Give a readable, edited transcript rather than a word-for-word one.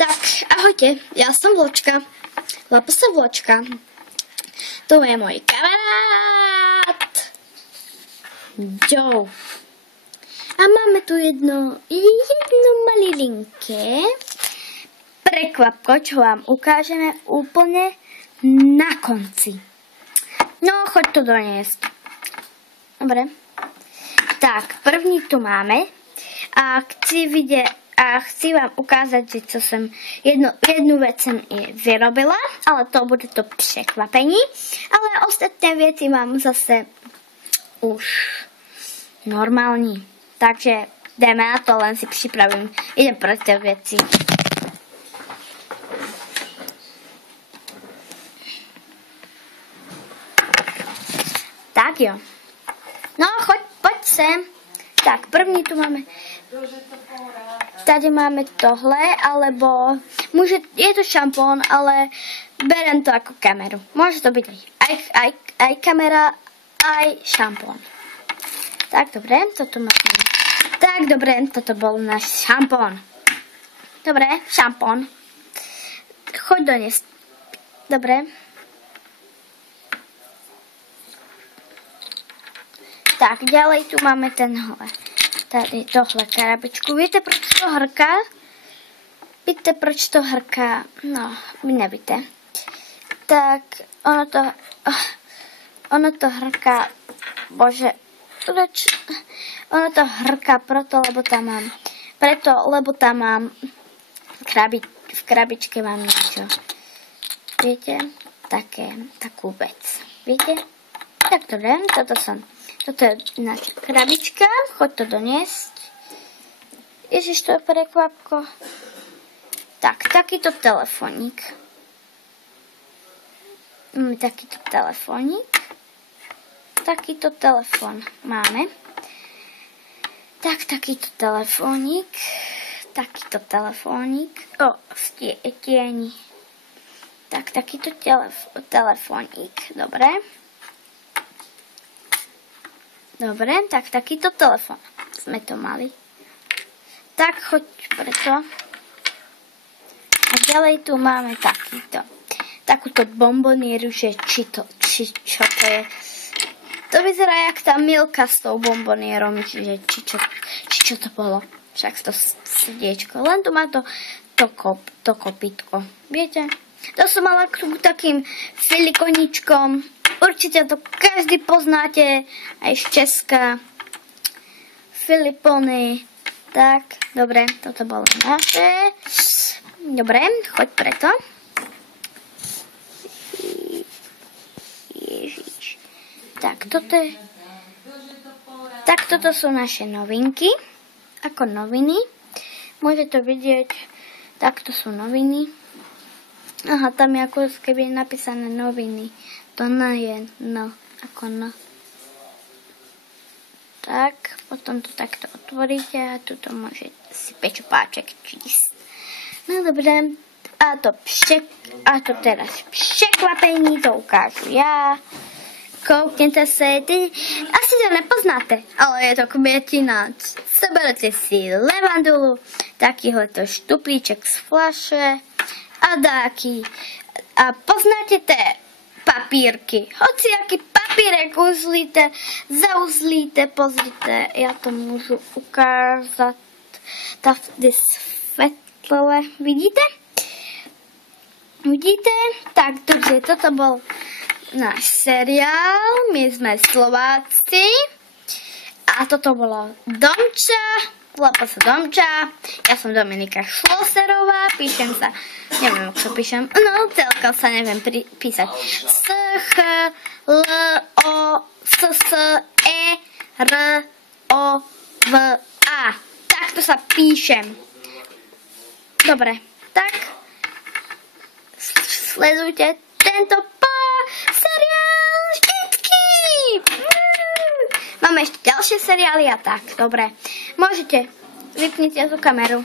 Tak, ahojte, ja som Vločka. Lapo sa Vločka. Tu je môj kamarát Joe. A máme tu jedno malilinké prekvapko, čo vám ukážeme úplne na konci. No, choď to doniesť. Dobre. Tak, první tu máme. A chci vám ukázať, že čo som jednu vec som vyrobila, ale to bude to překvapení. Ale ostatné veci mám zase už normální. Takže jdeme na to, len si připravím. Idem pro tie veci. Tak jo. No, poď sem. Tak, první tu máme. Tady máme tohle, alebo je to šampón, ale berem to ako kameru. Môže to byť aj kamera, aj šampón. Tak, dobre, toto máme. Tak, dobre, toto bol náš šampón. Dobre, šampón. Choď doniesť. Dobre. Tak, ďalej tu máme tenhle. Tady tohle karabičku. Víte, proč to hrká? Víte, proč to hrká? No, vy nevíte. Tak, ono to hrká, bože, ono to hrká lebo tam mám v krabičke mám niečo. Viete? Takú vec. Viete? Tak to viem, toto je naša krabička, choď to doniesť. Ježiš, to je prekvapko. Tak, takýto telefónik. Máme takýto telefónik. Takýto telefón máme. Tak, takýto telefónik. Takýto telefónik. V tieni. Tak, takýto telefónik. Dobre. Dobre, tak takýto telefón sme to mali. Tak, choď preto. A ďalej tu máme takúto bombonieru, že čo to je. To vyzerá jak tá Milka s tou bombonierom, či čo to bolo. Však to srdiečko. Len tu má to kopítko. Viete? To som mala k takým silikoničkom. Určite to každý poznáte, aj z Česka. Filipony. Tak, dobre, toto bolo naše. Dobre, choď preto. Ježiš. Tak, toto sú naše novinky. Ako noviny. Môžete vidieť, takto sú noviny. Aha, tam je ako keby napísané noviny. To je no, ako no. Tak, potom to takto otvoríte a tuto môžete si pečopáček čísť. No dobre, a to teraz překvapení, to ukážu ja. Koukněte se, asi to nepoznáte, ale je to květináč. Seberete si levandulu, takýhleto štuplíček z flaše a poznáte papírky. Hociaký papírek zauzlíte, pozrite, ja to môžu ukázať tady svetle. Vidíte? Vidíte? Tak, takže toto bol náš seriál. My sme Slováci. A toto bolo Domča. Lapo sa Domča. Ja som Dominika Šloserová. Píšem sa, neviem, ako píšem. No, celkom sa neviem písať. S-H-L-O-S-E-R-O-V-A. Takto sa píšem. Dobre, tak sledujte tento seriál vždycky. Máme ešte ďalšie seriály a tak, dobre. Môžete, vypnite tú kameru.